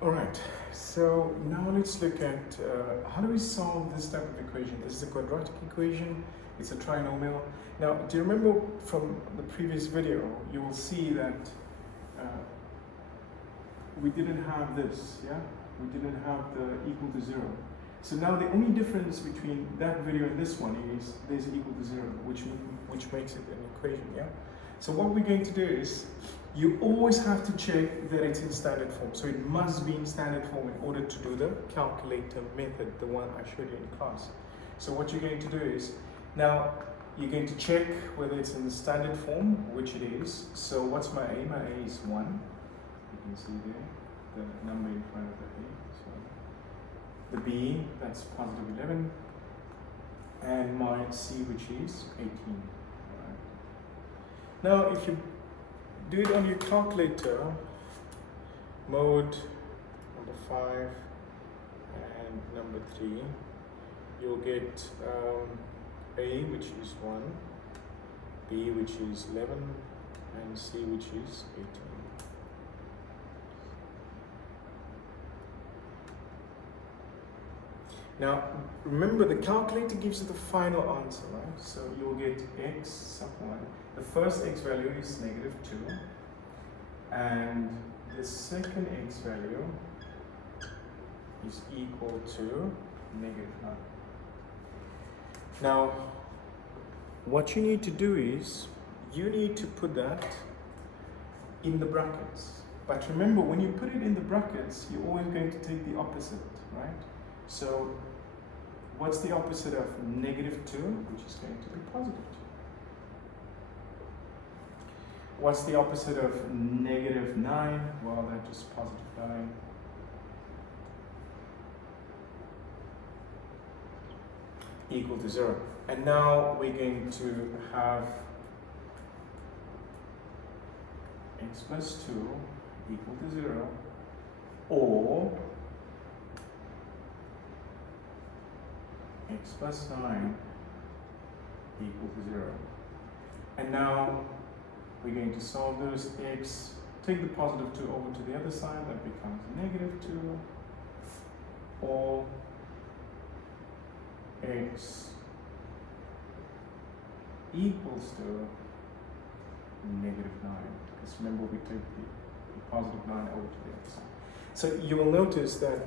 All right, so now let's look at how do we solve this type of equation. This is a quadratic equation, it's a trinomial. Now, do you remember from the previous video, you will see that uh, we didn't have this, yeah? We didn't have the equal to 0. So now the only difference between that video and this one is there's equal to 0, which makes it an equation, yeah? So what we're going to do is, you always have to check that it's in standard form. So it must be in standard form in order to do the calculator method, the one I showed you in class. So what you're going to do is, now you're going to check whether it's in the standard form, which it is. So what's my A? My A is 1. You can see there, the number in front of the A. So the B, that's positive 11. And my C, which is 18. All right. Now, if you do it on your calculator, mode number 5 and number 3, you'll get A, which is 1, B, which is 11, and C, which is 18. Now, remember the calculator gives you the final answer, right? So you'll get x sub 1. The first x value is negative 2. And the second x value is equal to negative 9. Now, what you need to do is, you need to put that in the brackets. But remember, when you put it in the brackets, you're always going to take the opposite, right? So, what's the opposite of negative 2, which is going to be positive 2? What's the opposite of negative 9? Well, that's just positive 9. Equal to 0. And now we're going to have x plus 2 equal to 0, or x plus 9 equal to 0. And now we're going to solve those. X, take the positive 2 over to the other side, that becomes negative 2, or x equals to negative 9. Because remember, we took the positive 9 over to the other side. So you will notice that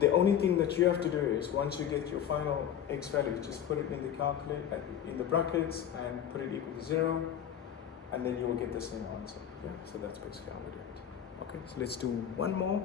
the only thing that you have to do is, once you get your final x value, just put it in the calculator, in the brackets, and put it equal to 0, and then you will get the same answer. Yeah, so that's basically how we do it. Okay, so let's do one more.